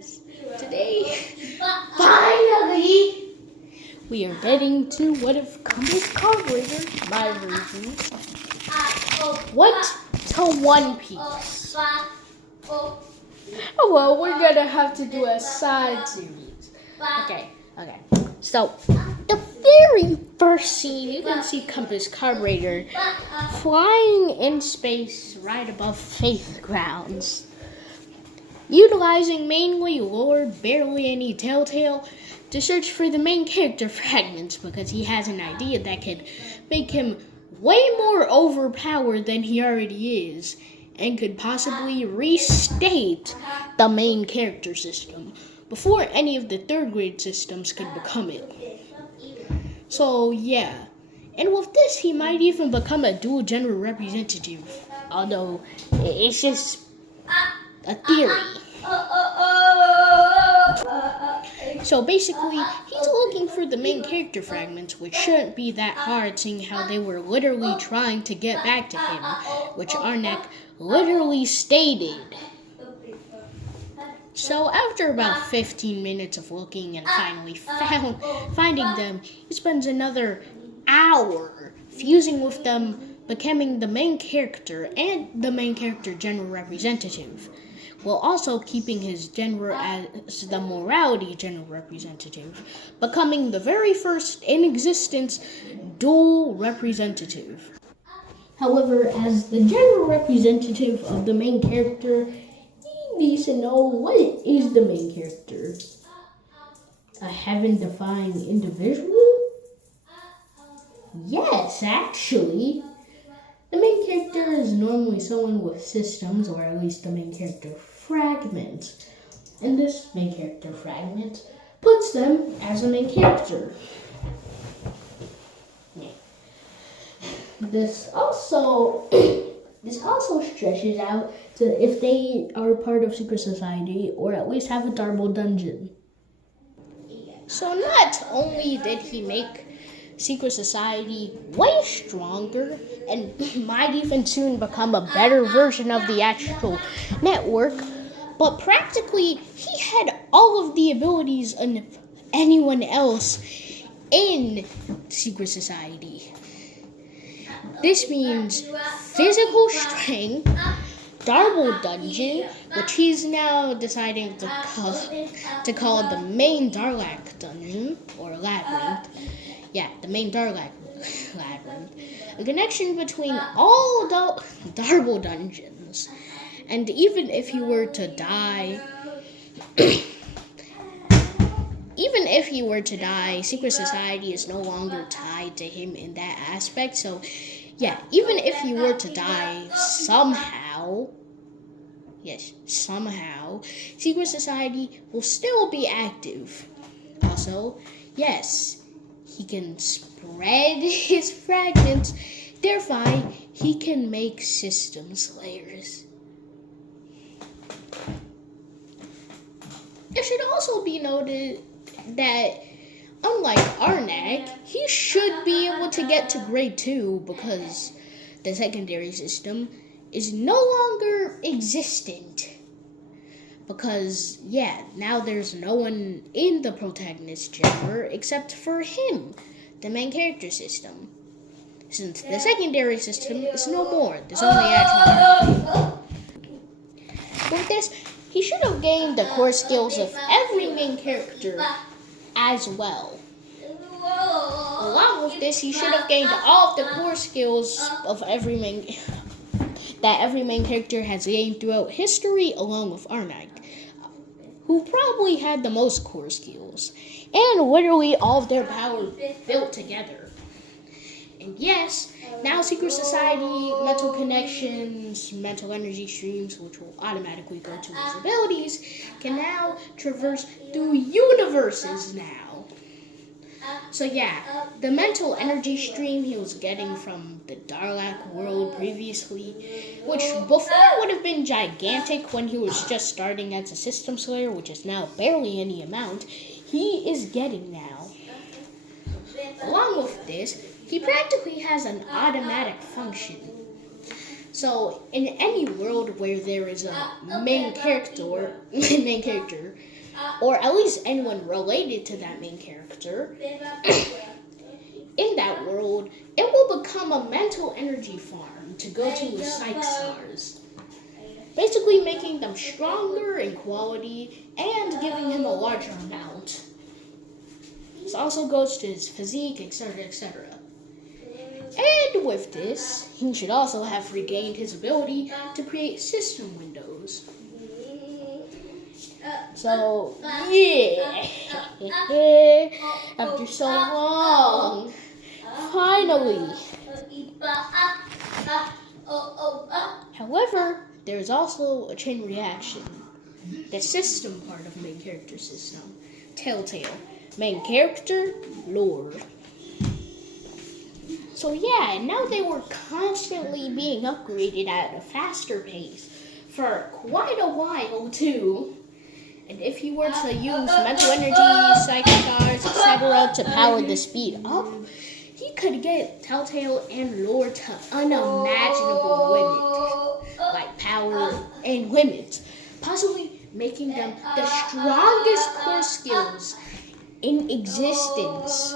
guys. Today, finally, we are getting to what if Compass Carburetor, my version, went to One Piece. Oh, well, we're gonna have to do a side series. Okay. So, the very first scene, you can see Compass Carburetor flying in space right above Faith Grounds. Utilizing mainly lore, barely any telltale, to search for the main character fragments because he has an idea that could make him way more overpowered than he already is and could possibly restate the main character system before any of the third grade systems could become it. So yeah, and with this he might even become a dual gender representative, although it's just a theory. So basically, he's looking for the main character fragments, which shouldn't be that hard seeing how they were literally trying to get back to him, which Arnak literally stated. So after about 15 minutes of looking and finally finding them, he spends another hour fusing with them, becoming the main character and the main character general representative, while also keeping his gender as the morality general representative, becoming the very first in existence dual representative. However, as the general representative of the main character, he needs to know what is the main character. A heaven-defying individual? Yes, actually. The main character is normally someone with systems, or at least the main character fragment. And this main character fragment puts them as a main character. This also stretches out to if they are part of secret society or at least have a Darble dungeon. So not only did he make secret society way stronger and might even soon become a better version of the actual network, but practically he had all of the abilities of anyone else in secret society. This means physical strength, Darble Dungeon, which he's now deciding to call the main Darlac Dungeon, or Labyrinth. Yeah, the main Darlac Labyrinth. A connection between all Darble Dungeons. And even if he were to die, Secret Society is no longer tied to him in that aspect. So, yeah, even if he were to die somehow, Secret Society will still be active. Also, yes, he can spread his fragments, thereby he can make system slayers. It should also be noted that unlike Arnak, he should be able to get to grade 2 because the secondary system is no longer existent. Because, now there's no one in the protagonist genre except for him, the main character system. Since the secondary system is no more, there's only actual. With this, he should have gained the core skills of every main character as well. Along with this, he should have gained all of the core skills of every main character has gained throughout history, along with Arnak, who probably had the most core skills, and literally all of their power built together. And yes, now Secret Society, mental connections, mental energy streams, which will automatically go to his abilities, can now traverse through universes now. So the mental energy stream he was getting from the Darlac world previously, which before would have been gigantic when he was just starting as a system slayer, which is now barely any amount, he is getting now. Along with this, he practically has an automatic function. So in any world where there is a main character, or at least anyone related to that main character, in that world, it will become a mental energy farm to go to with psych stars, basically making them stronger in quality and giving him a larger amount. This also goes to his physique, etc., etc. And with this, he should also have regained his ability to create system windows. So, yeah, after so long, finally. However, there is also a chain reaction. The system part of main character system. Telltale. Main character, lore. So yeah, now they were constantly being upgraded at a faster pace for quite a while too. And if you were to use mental energy, psychic stars, etc. to power the speed up, he could get Telltale and lore to unimaginable limits, like power and limits, possibly making them the strongest core skills in existence,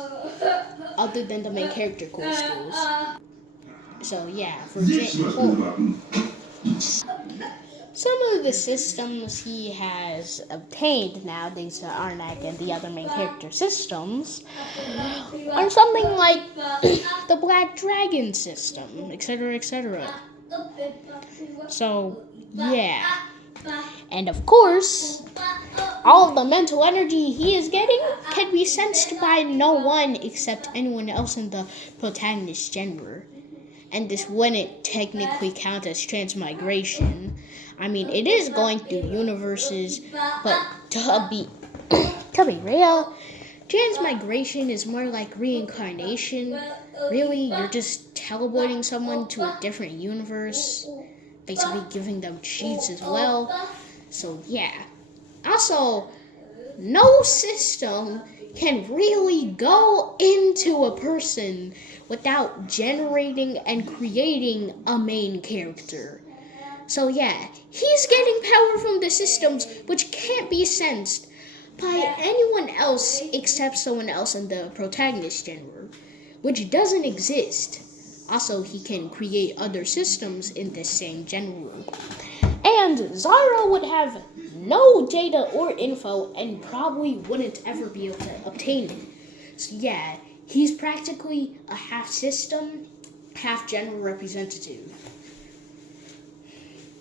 other than the main character core skills. So yeah, for example, some of the systems he has obtained nowadays to Arnak and the other main character systems are something like the Black Dragon system, etc., etc. So yeah, and of course, all of the mental energy he is getting can be sensed by no one except anyone else in the protagonist genre. And this wouldn't technically count as transmigration. I mean, it is going through universes, but to be real, transmigration is more like reincarnation. Really, you're just teleporting someone to a different universe, basically giving them cheats as well. So yeah. Also, no system can really go into a person without generating and creating a main character. So yeah, he's getting power from the systems which can't be sensed by anyone else except someone else in the protagonist genre, which doesn't exist. Also, he can create other systems in the same genre. And Zara would have no data or info and probably wouldn't ever be able to obtain it. So yeah, he's practically a half system, half general representative.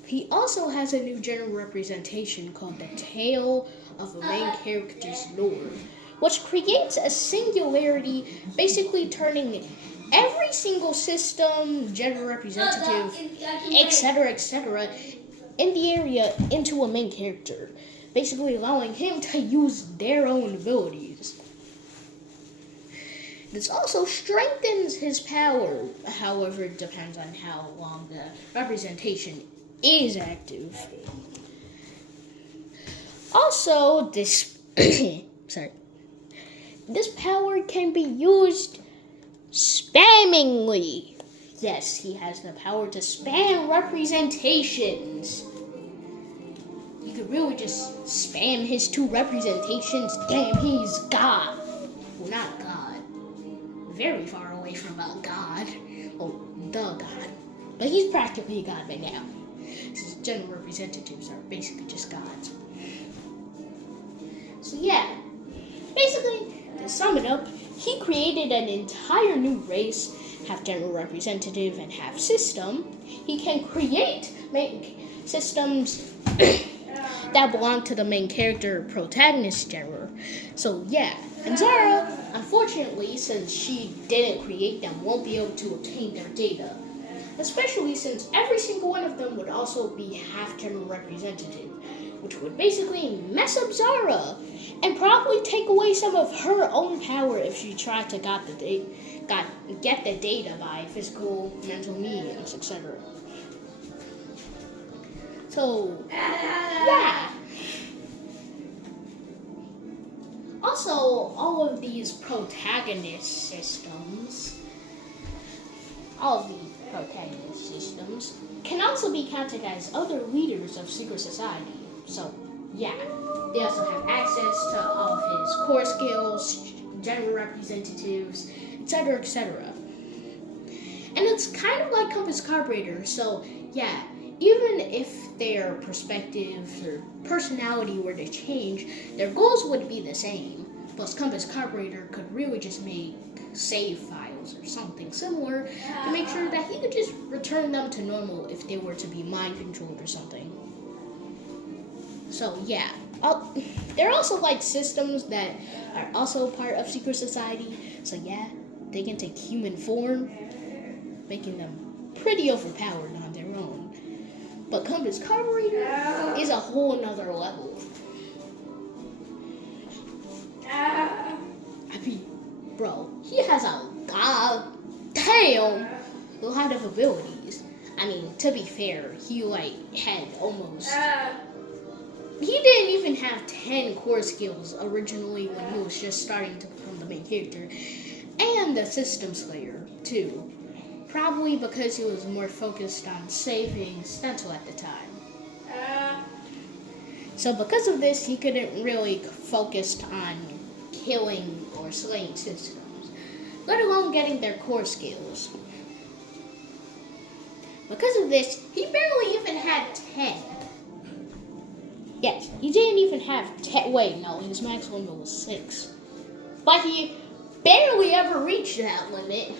He also has a new general representation called the Tale of a Main Character's Lore, which creates a singularity, basically turning every single system, general representative, etc., etc., in the area into a main character, basically allowing him to use their own abilities. This also strengthens his power, however, it depends on how long the representation is active. Also, this power can be used spammingly. Yes, he has the power to spam representations. You could really just spam his 2 representations. Damn, he's God. Well, not God. Very far away from a God. Oh, the God. But he's practically a God by now. His general representatives are basically just gods. So yeah, basically, to sum it up, he created an entire new race, half general representative and half system. He can create systems that belong to the main character protagonist genre. So yeah, and Zara, unfortunately, since she didn't create them, won't be able to obtain their data. Especially since every single one of them would also be half general representative, which would basically mess up Zara and probably take away some of her own power if she tried to get the data by physical, mental means, etc. So, yeah. Also, all of these protagonist systems, all of the protagonist systems can also be counted as other leaders of secret society. So, yeah, they also have access to all of his core skills, general representatives, etc., etc. And it's kind of like Compass Carburetor, so yeah, even if their perspectives or personality were to change, their goals would be the same. Plus, Compass Carburetor could really just make save files or something similar to make sure that he could just return them to normal if they were to be mind controlled or something. So yeah, there are also like systems that are also part of secret society. So yeah, they can take human form, making them pretty overpowered on their own. But Compass Carburetor is a whole nother level. I mean, bro, he has a goddamn lot of abilities. I mean, to be fair, he had almost... He didn't even have 10 core skills originally when he was just starting to become the main character. And the System Slayer, too. Probably because he was more focused on saving Stencil at the time. So because of this, he couldn't really focus on killing or slaying systems, let alone getting their core skills. Because of this, he barely even had 10. Yes, he didn't even have 10. Wait, no, his max limit was 6. But he barely ever reached that limit.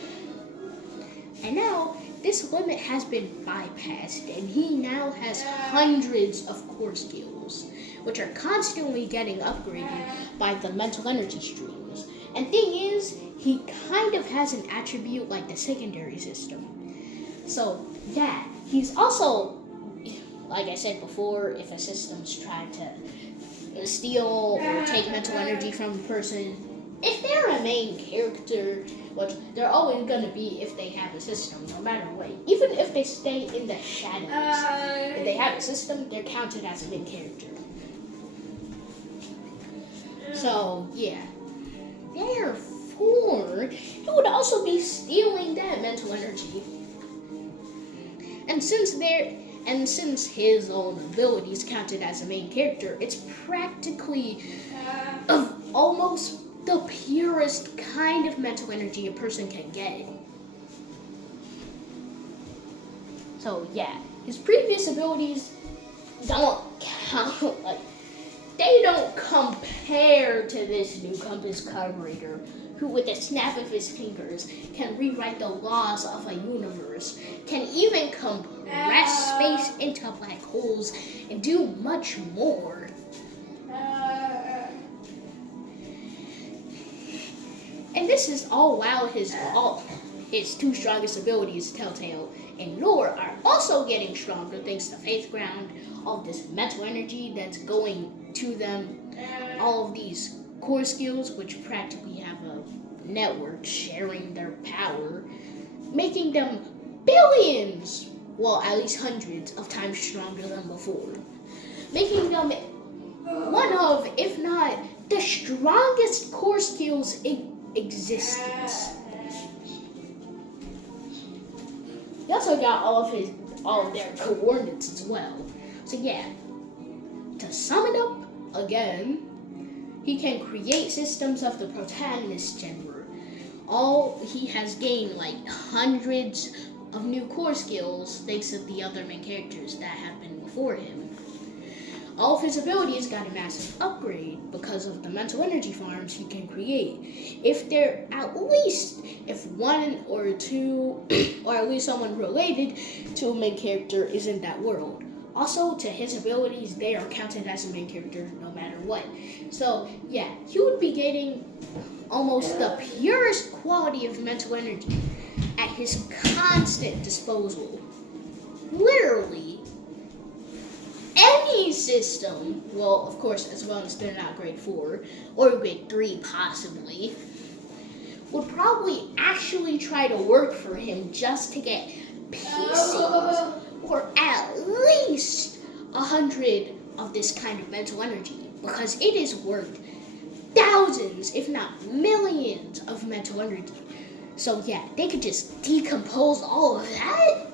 And now, this limit has been bypassed, and he now has hundreds of core skills, which are constantly getting upgraded by the mental energy streams. And thing is, he kind of has an attribute like the secondary system. So, yeah, he's also, like I said before, if a system's trying to steal or take mental energy from a person, if they're a main character, which they're always going to be if they have a system, no matter what, even if they stay in the shadows, if they have a system, they're counted as a main character. So, yeah. Therefore, he would also be stealing that mental energy. And since his own abilities counted as a main character, it's practically almost the purest kind of mental energy a person can get. So yeah, his previous abilities don't count, they don't compare to this new Compass Carburetor, who with a snap of his fingers can rewrite the laws of a universe, can even compress space into black holes, and do much more. And this is all while his two strongest abilities, Telltale and Lore, are also getting stronger thanks to Faith Ground, all of this mental energy that's going to them, all of these core skills, which practically have a network sharing their power, making them billions, well, at least hundreds of times stronger than before, making them one of, if not the strongest core skills in existence. He also got all of their coordinates as well. So yeah, to sum it up again, he can create systems of the protagonist genre. He has gained hundreds of new core skills thanks to the other main characters that have been before him. All of his abilities got a massive upgrade because of the mental energy farms he can create. If one or two, or at least someone related to a main character is in that world. Also, to his abilities, they are counted as a main character no matter what. So, yeah, he would be getting almost the purest quality of mental energy at his constant disposal. Literally, any system, well, of course, as long as they're not grade 4 or grade 3 possibly, would probably actually try to work for him just to get pieces or at least 100 of this kind of mental energy, because it is worth thousands, if not millions, of mental energy. So yeah, they could just decompose all of that.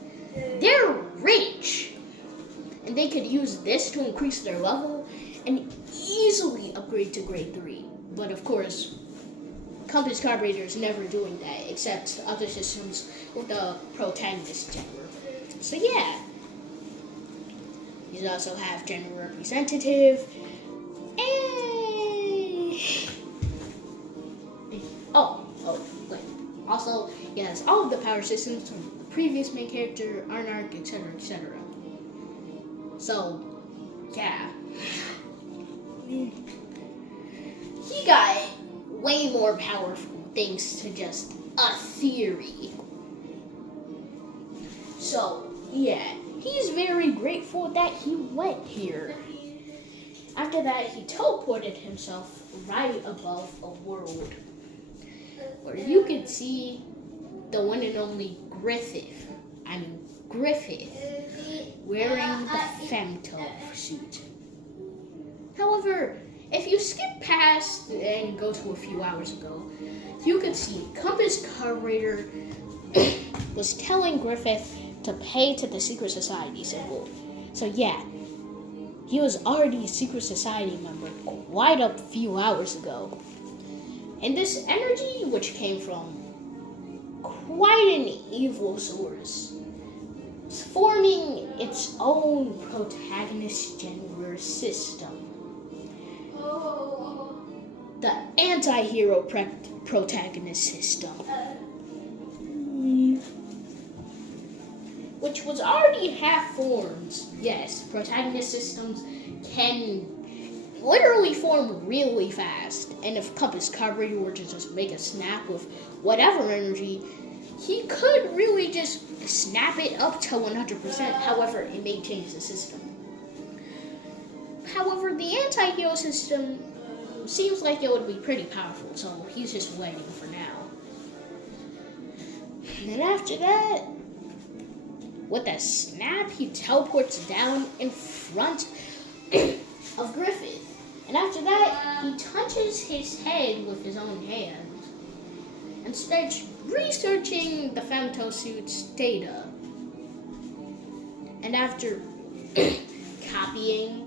They're rich. And they could use this to increase their level and easily upgrade to grade 3. But of course, Compass Carburetor is never doing that, except other systems with the protagonist gender. So yeah. You also have gender representative. And wait. Also, he has all of the power systems from the previous main character, Arnark, etc., etc. So, yeah. He got way more powerful thanks to just a theory. So, yeah, he's very grateful that he went here. After that, he teleported himself right above a world where you could see the one and only Griffith wearing the femto suit. However, if you skip past and go to a few hours ago, you could see Compass Carburetor was telling Griffith to pay to the Secret Society symbol. So yeah, he was already a Secret Society member quite a few hours ago. And this energy, which came from quite an evil source, is forming its own protagonist gender system. The anti-hero protagonist system. Which was already half formed. Yes, protagonist systems can literally form really fast. And if Compass Carburetor were to just make a snap with whatever energy, he could really just snap it up to 100%. However, it may change the system. However, the anti-hero system seems like it would be pretty powerful, so he's just waiting for now. And then after that, with a snap, he teleports down in front of Griffith. And after that, he touches his head with his own hand and starts researching the femto suit's data. And after copying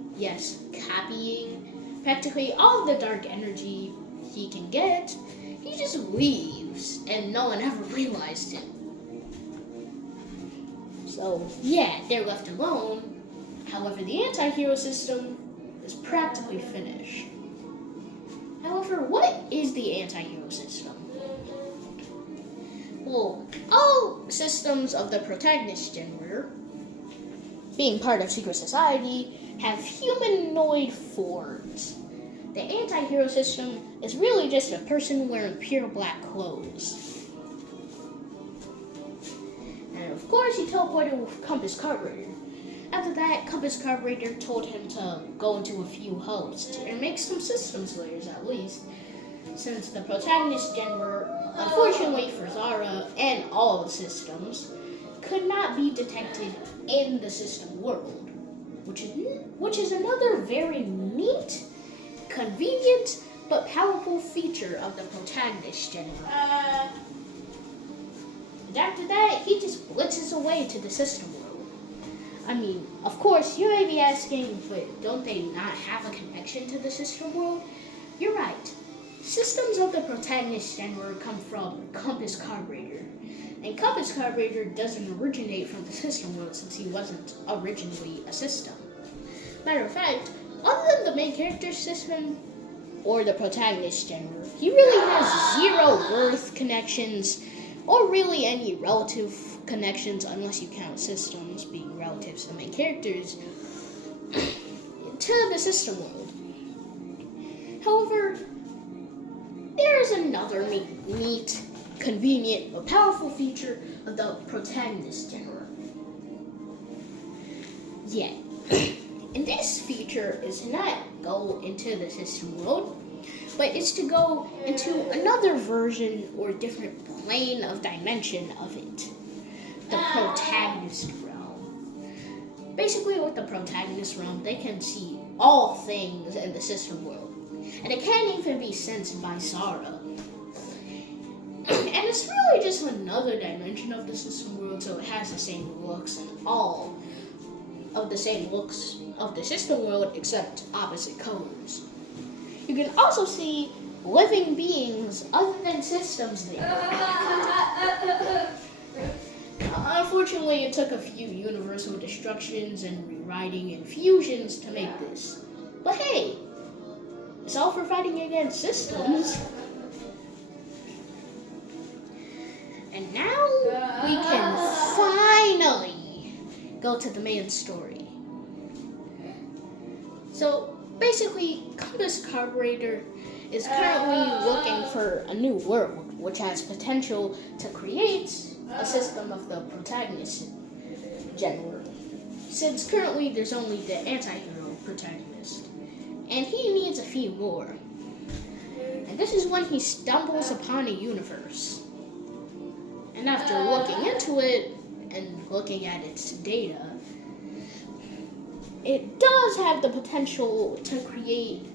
practically all of the dark energy he can get, he just leaves and no one ever realized it. So yeah, they're left alone. However, the anti-hero system is practically finished. However, what is the anti-hero system? Well, all systems of the protagonist gender, being part of secret society, have humanoid forms. The anti-hero system is really just a person wearing pure black clothes. And of course, he teleported with Compass Carburetor. After that, Compass Carburetor told him to go into a few hosts and make some systems layers at least, since the protagonist gender, unfortunately for Zara and all the systems, could not be detected in the system world, which is another very neat, convenient, but powerful feature of the protagonist gender. And after that, he just blitzes away to the system world. I mean, of course, you may be asking, but don't they not have a connection to the system world? You're right. Systems of the protagonist gender come from Compass Carburetor. And Compass Carburetor doesn't originate from the system world since he wasn't originally a system. Matter of fact, other than the main character system or the protagonist gender, he really has zero Earth connections or really any relative connections, unless you count systems being relatives to the main characters, to the system world. However, there is another neat, convenient, but powerful feature of the protagonist genre. Yeah. And this feature is not go into the system world, but it's to go into another version or different plane of dimension of it. The protagonist realm. Basically, with the protagonist realm, they can see all things in the system world. And it can't even be sensed by Zara. And it's really just another dimension of the system world, so it has the same looks and all of the same looks of the system world except opposite colors. You can also see living beings other than systems there. Unfortunately, it took a few universal destructions and rewriting and fusions to make this. But hey, it's all for fighting against systems. And now we can finally go to the main story. So basically, Compass Carburetor is currently looking for a new world, which has potential to create a system of the protagonist genre. Since currently there's only the anti-hero protagonist, and he needs a few more. And this is when he stumbles upon a universe. And after looking into it and looking at its data, it does have the potential to create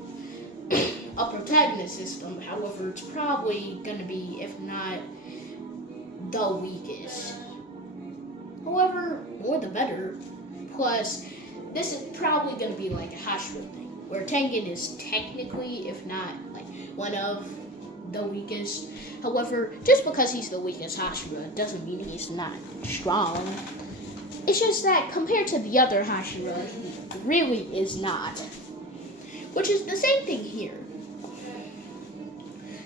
a protagonist system. However, it's probably going to be, if not the weakest. However, more the better. Plus, this is probably going to be like a Hashira thing, where Tengen is technically, if not like one of the weakest. However, just because he's the weakest Hashira doesn't mean he's not strong. It's just that compared to the other Hashira, he really is not. Which is the same thing here.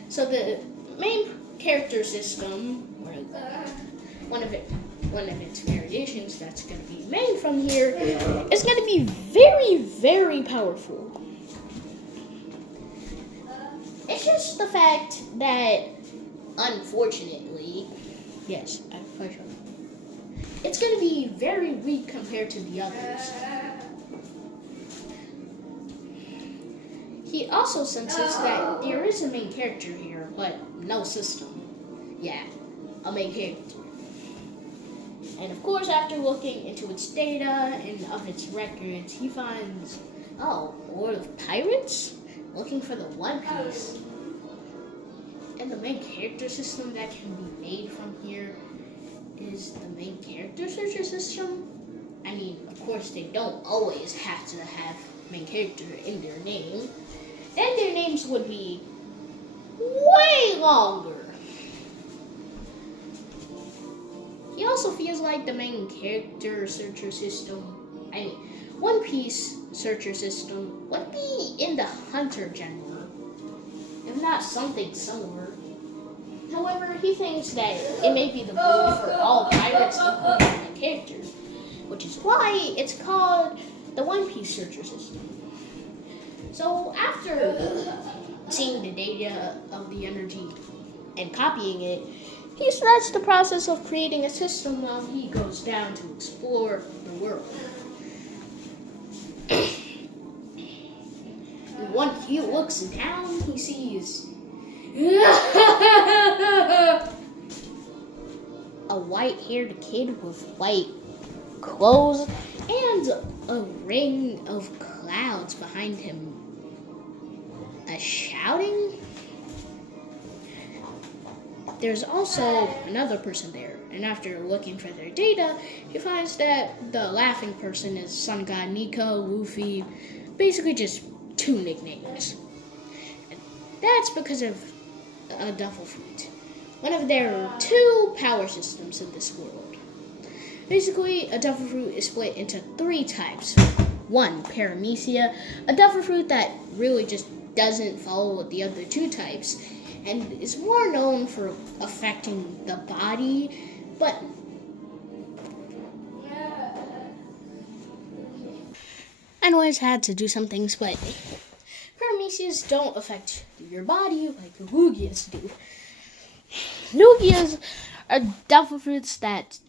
So the main character system, or one of its variations that's going to be made from here, is going to be very, very powerful. It's just the fact that, unfortunately, yes, for sure, it's going to be very weak compared to the others. He also senses that there is a main character here, but no system. Yeah, a main character. And of course, after looking into its data and of its records, he finds, oh, a Lord of Pirates? Looking for the One Piece. And the main character system that can be made from here is the main character searcher system. I mean, of course, they don't always have to have main character in their name. Then their names would be way longer. He also feels like the main character searcher system, One Piece searcher system, would be in the hunter genre, if not something similar. However, he thinks that it may be the goal for all pirates to have main characters, which is why it's called the One Piece searcher system. So after seeing the data of the energy and copying it, he starts the process of creating a system while he goes down to explore the world. And when he looks down, he sees a white-haired kid with white clothes and a ring of clouds behind him. Shouting. There's also another person there, and after looking for their data, he finds that the laughing person is Sun God Nico, Luffy, basically just two nicknames. And that's because of a devil fruit. One of their two power systems in this world. Basically, a devil fruit is split into three types. One, paramecia, a devil fruit that really just doesn't follow the other two types and is more known for affecting the body, but anyways, had to do some things, but paramecias don't affect your body like Lugias do. Lugias are devil fruits that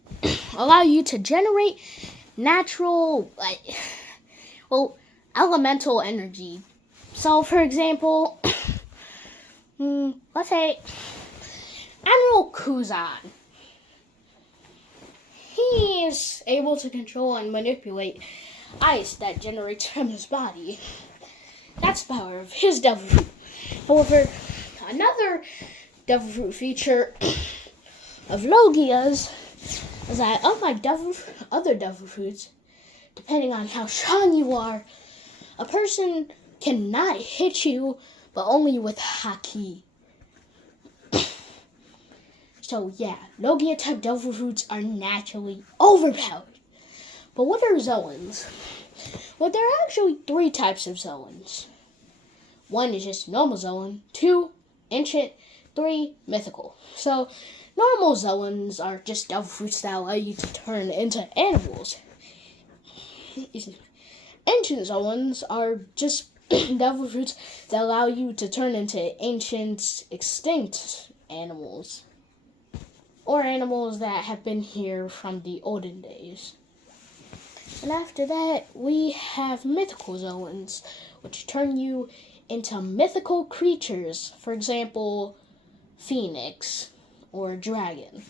allow you to generate natural, elemental energy. So, for example, let's say Admiral Kuzan. He is able to control and manipulate ice that generates from his body. That's the power of his devil fruit. However, another devil fruit feature of Logia's is that unlike other devil fruits, depending on how strong you are, a person cannot hit you, but only with haki. So yeah, Logia type devil fruits are naturally overpowered. But what are Zoans? Well, there are actually 3 types of Zoans. 1 is just normal Zoan, 2, ancient, 3, mythical. So, normal Zoans are just devil fruits that allow you to turn into animals. Ancient Zoans are just devil fruits that allow you to turn into ancient, extinct animals. Or animals that have been here from the olden days. And after that, we have mythical Zoans, which turn you into mythical creatures. For example, phoenix or dragon,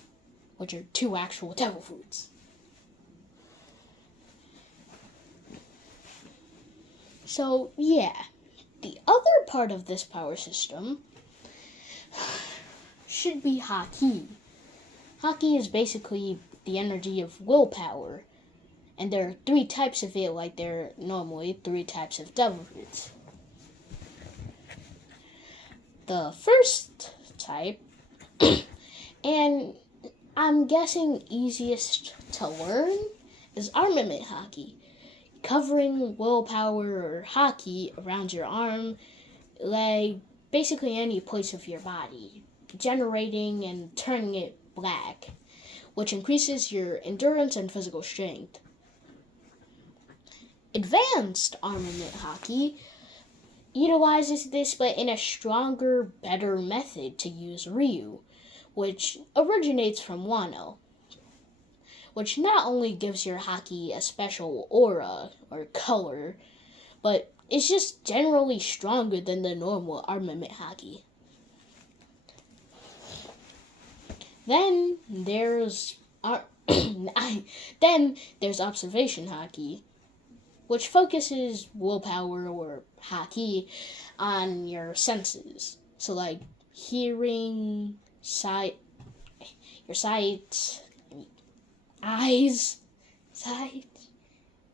which are 2 actual devil fruits. So, yeah, the other part of this power system should be haki. Haki is basically the energy of willpower. And there are 3 types of it, like there are normally 3 types of devil fruits. The first type, and I'm guessing easiest to learn, is armament haki, covering willpower or haki around your arm, leg, basically any place of your body, generating and turning it black, which increases your endurance and physical strength. Advanced armament haki utilizes this, but in a stronger, better method to use Ryu, which originates from Wano, which not only gives your haki a special aura or color, but it's just generally stronger than the normal armament haki. Then there's observation haki, which focuses willpower or haki on your senses. So like hearing, your sight, eyes,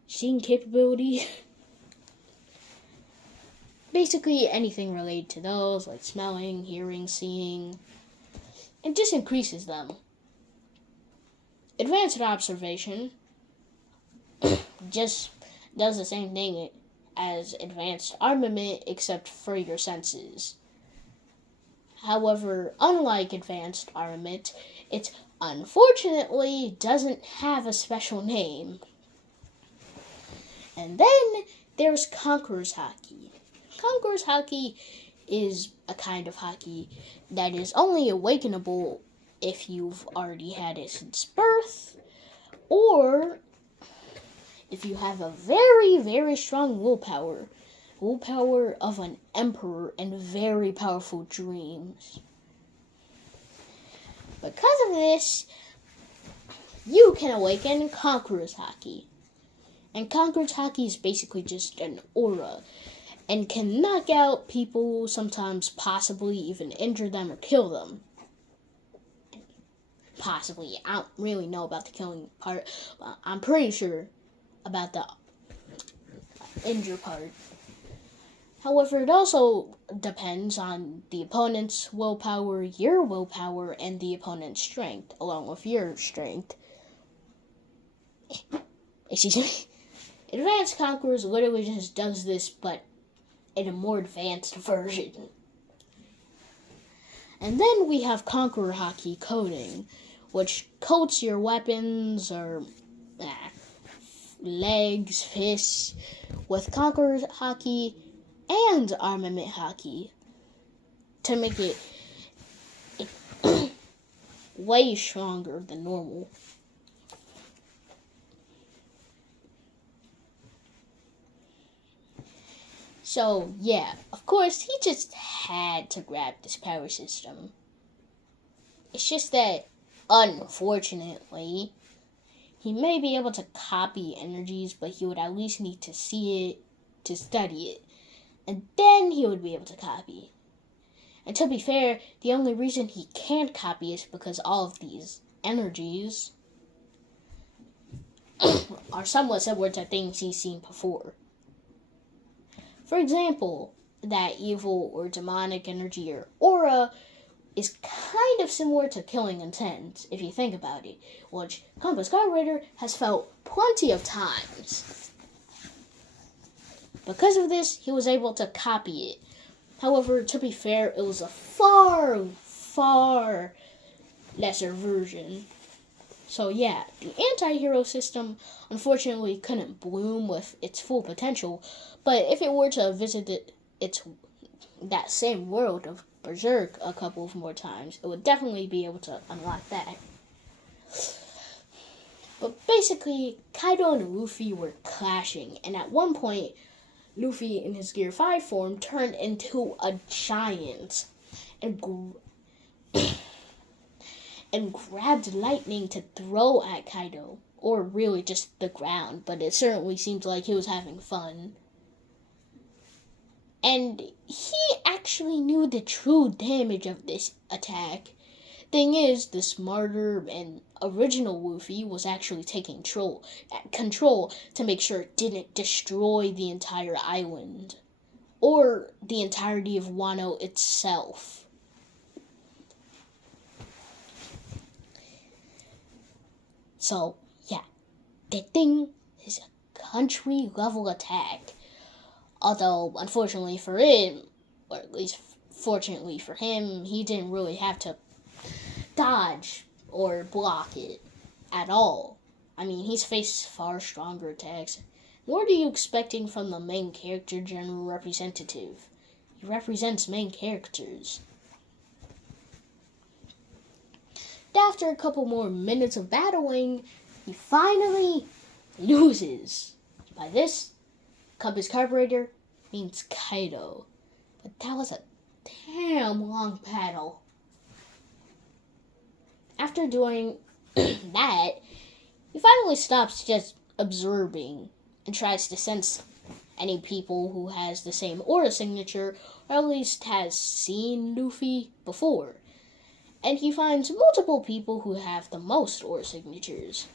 seeing capability. Basically anything related to those, like smelling, hearing, seeing. It just increases them. Advanced observation just does the same thing as advanced armament, except for your senses. However, unlike advanced armament, it unfortunately doesn't have a special name. And then there's Conqueror's Haki. Conqueror's Haki is a kind of haki that is only awakenable if you've already had it since birth, or if you have a very, very strong willpower of an emperor and very powerful dreams. Because of this, you can awaken Conqueror's Haki. And Conqueror's Haki is basically just an aura and can knock out people, sometimes possibly even injure them or kill them. Possibly. I don't really know about the killing part, but I'm pretty sure about the injure part. However, it also depends on the opponent's willpower, your willpower, and the opponent's strength, along with your strength. Excuse me. Advanced Conquerors literally just does this, but in a more advanced version. And then we have Conqueror Haki Coating, which coats your weapons or legs, fists with Conqueror Haki and Armament Haki to make it way stronger than normal. So, yeah, of course, he just had to grab this power system. It's just that, unfortunately, he may be able to copy energies, but he would at least need to see it to study it. And then he would be able to copy. And to be fair, the only reason he can't copy is because all of these energies are somewhat similar to things he's seen before. For example, that evil or demonic energy or aura is kind of similar to killing intent, if you think about it, which Compass Carburetor has felt plenty of times. Because of this, he was able to copy it. However, to be fair, it was a far, far lesser version. So yeah, the anti-hero system unfortunately couldn't bloom with its full potential, but if it were to visit that same world of Berserk a couple of more times, it would definitely be able to unlock that. But basically, Kaido and Luffy were clashing, and at one point, Luffy in his Gear 5 form turned into a giant and grabbed lightning to throw at Kaido, or really just the ground, but it certainly seemed like he was having fun. And he actually knew the true damage of this attack. Thing is, the smarter and original Luffy was actually taking control to make sure it didn't destroy the entire island, or the entirety of Wano itself. So, yeah, the thing is a country-level attack. Although, unfortunately for him, or at least fortunately for him, he didn't really have to dodge or block it at all. I mean, he's faced far stronger attacks. What are you expecting from the main character general representative? He represents main characters. After a couple more minutes of battling, he finally loses. By this, Compass Carburetor means Kaido. But that was a damn long battle. After doing that, he finally stops just observing and tries to sense any people who has the same aura signature, or at least has seen Luffy before. And he finds multiple people who have the most aura signatures.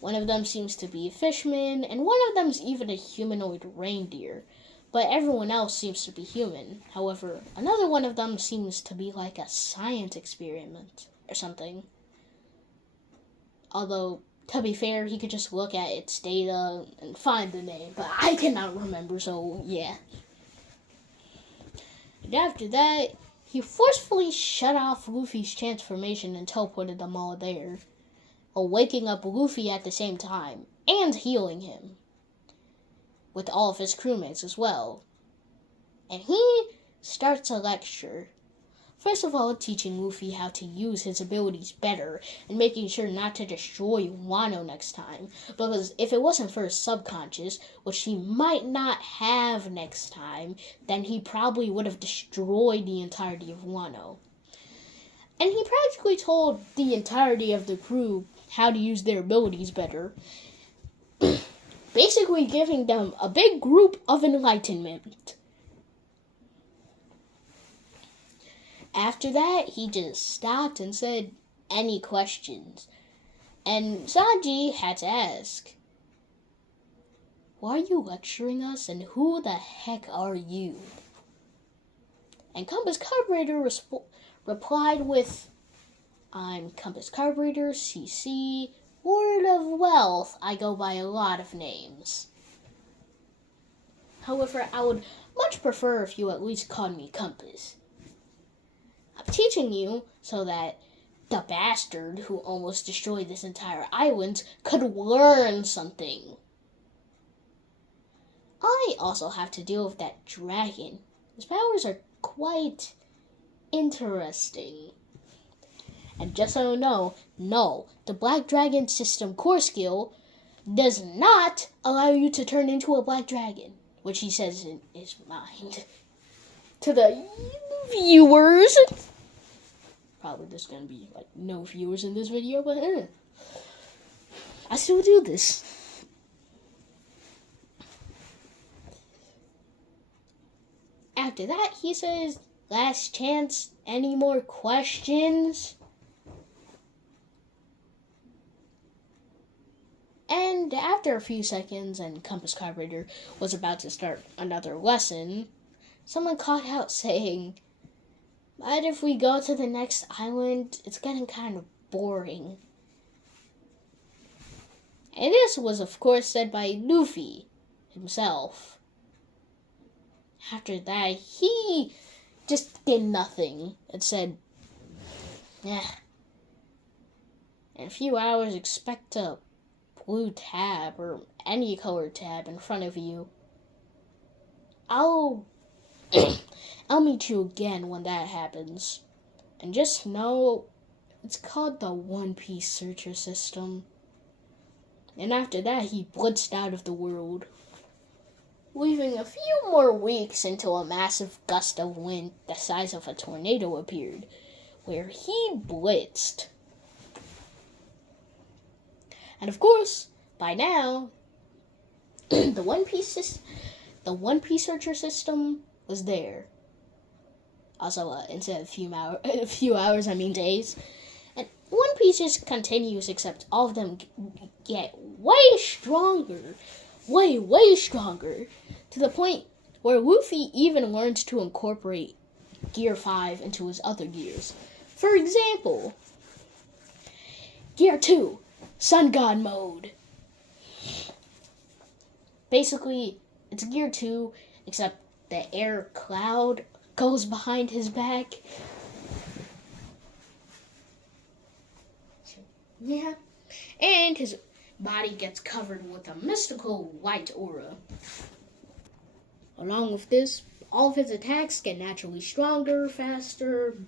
One of them seems to be a fishman, and one of them's even a humanoid reindeer. But everyone else seems to be human. However, another one of them seems to be like a science experiment or something. Although, to be fair, he could just look at its data and find the name, but I cannot remember, so yeah. And after that, he forcefully shut off Luffy's transformation and teleported them all there, while waking up Luffy at the same time, and healing him, with all of his crewmates as well. And he starts a lecture. First of all, teaching Luffy how to use his abilities better, and making sure not to destroy Wano next time, because if it wasn't for his subconscious, which he might not have next time, then he probably would have destroyed the entirety of Wano. And he practically told the entirety of the crew how to use their abilities better, basically giving them a big group of enlightenment. After that, he just stopped and said, "Any questions?" And Sanji had to ask, "Why are you lecturing us, and who the heck are you?" And Compass Carburetor replied with, "I'm Compass Carburetor, CC, Lord of Wealth. I go by a lot of names. However, I would much prefer if you at least called me Compass. I'm teaching you so that the bastard who almost destroyed this entire island could learn something. I also have to deal with that dragon. His powers are quite interesting. And just so you know, no, the Black Dragon System core skill does not allow you to turn into a black dragon," which he says in his mind. To the viewers. Probably there's going to be like no viewers in this video, but I still do this. After that, he says, Last chance. Any more questions? And after a few seconds and Compass Carburetor was about to start another lesson, someone called out saying, "But if we go to the next island, it's getting kind of boring." And this was, of course, said by Luffy himself. After that, he just did nothing and said, "Yeah. In a few hours, expect a blue tab or any color tab in front of you. I'll meet you again when that happens. And just know it's called the One Piece Searcher System." And after that, he blitzed out of the world, leaving a few more weeks until a massive gust of wind the size of a tornado appeared, where he blitzed. And of course, by now, the One Piece Searcher System was there. Also, instead of a few hours, I mean days. And One Piece just continues, except all of them get way stronger, way stronger, to the point where Luffy even learns to incorporate Gear 5 into his other gears. For example, Gear 2, Sun God Mode. Basically, it's Gear 2, except the air cloud goes behind his back. Yeah. And his body gets covered with a mystical white aura. Along with this, all of his attacks get naturally stronger, faster,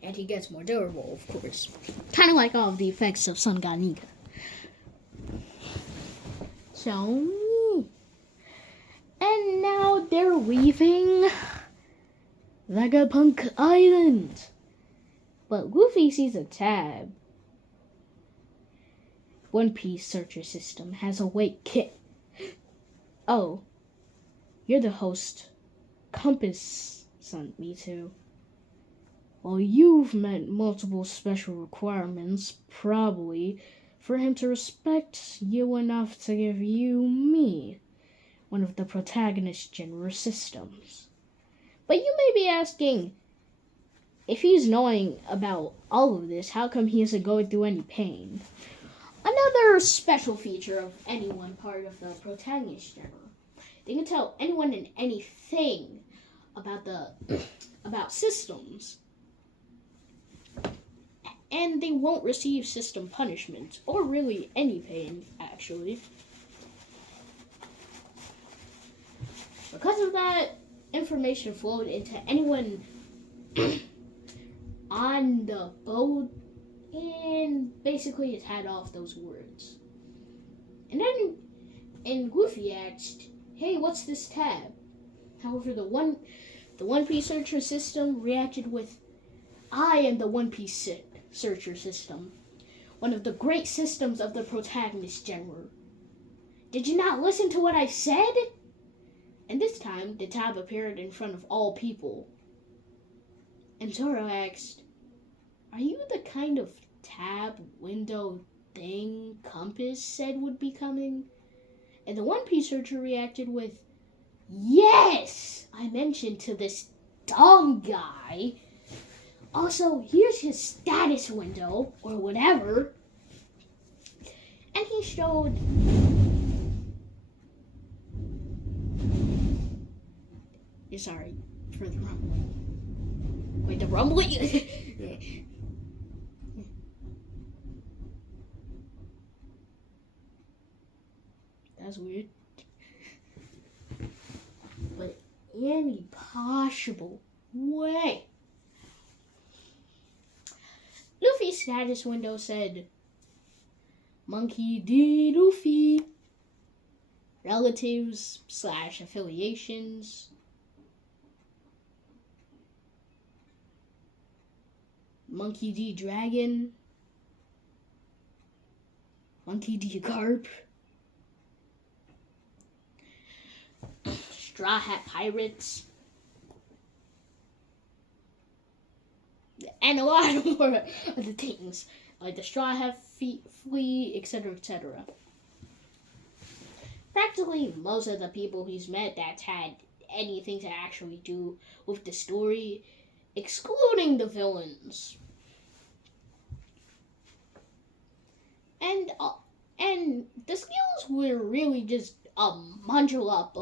and he gets more durable, of course. Kind of like all of the effects of Sun God Nika. So, and now they're leaving Vegapunk Island. But Luffy sees a tab. One Piece Searcher System has a wait kit. Oh, you're the host Compass sent me to. Well, you've met multiple special requirements, probably, for him to respect you enough to give you me, one of the protagonist genre systems. But you may be asking, if he's knowing about all of this, how come he isn't going through any pain? Another special feature of anyone part of the protagonist genre. They can tell anyone and anything about systems. And they won't receive system punishment, or really any pain, actually. Because of that, information flowed into anyone on the boat, and basically it had all of those words. And Luffy asked, "Hey, what's this tab?" However, the One Piece Searcher System reacted with, "I am the One Piece Searcher System, one of the great systems of the protagonist genre. Did you not listen to what I said?" And this time, the tab appeared in front of all people. And Zoro asked, "Are you the kind of tab window thing Compass said would be coming?" And the One Piece Searcher reacted with, "Yes! I mentioned to this dumb guy. Also, here's his status window, or whatever." And he showed... Sorry for the rumbling. Wait, the rumbling? That's weird. But any possible way. Luffy's status window said, "Monkey D. Luffy. Relatives / affiliations. Monkey D. Dragon. Monkey D. Carp. Straw Hat Pirates. and a lot more other things, like the Straw Hat Flea, etc., etc. Practically most of the people he's met that's had anything to actually do with the story, excluding the villains. And the skills were really just a module up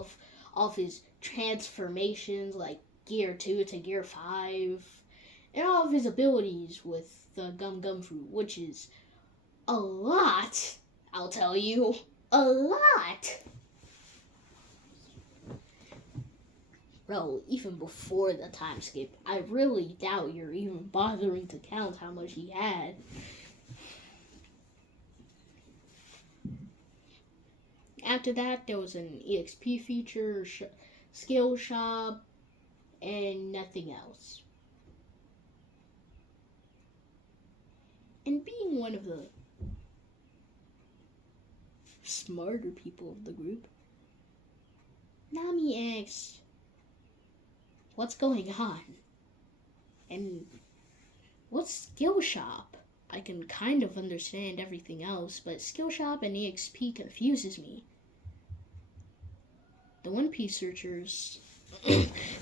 of his transformations, like Gear 2 to Gear 5, and all of his abilities with the Gum Gum Fruit, which is a lot, I'll tell you. A lot! Bro, even before the time skip, I really doubt you're even bothering to count how much he had. After that, there was an EXP feature, skill shop, and nothing else. And being one of the smarter people of the group, Nami asked, what's going on? And what's skill shop? I can kind of understand everything else, but skill shop and EXP confuses me. The One Piece searchers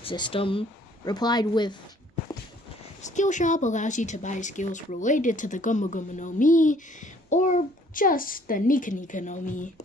system replied with, skill shop allows you to buy skills related to the Gomu Gomu no Mi or just the Nika Nika no Mi.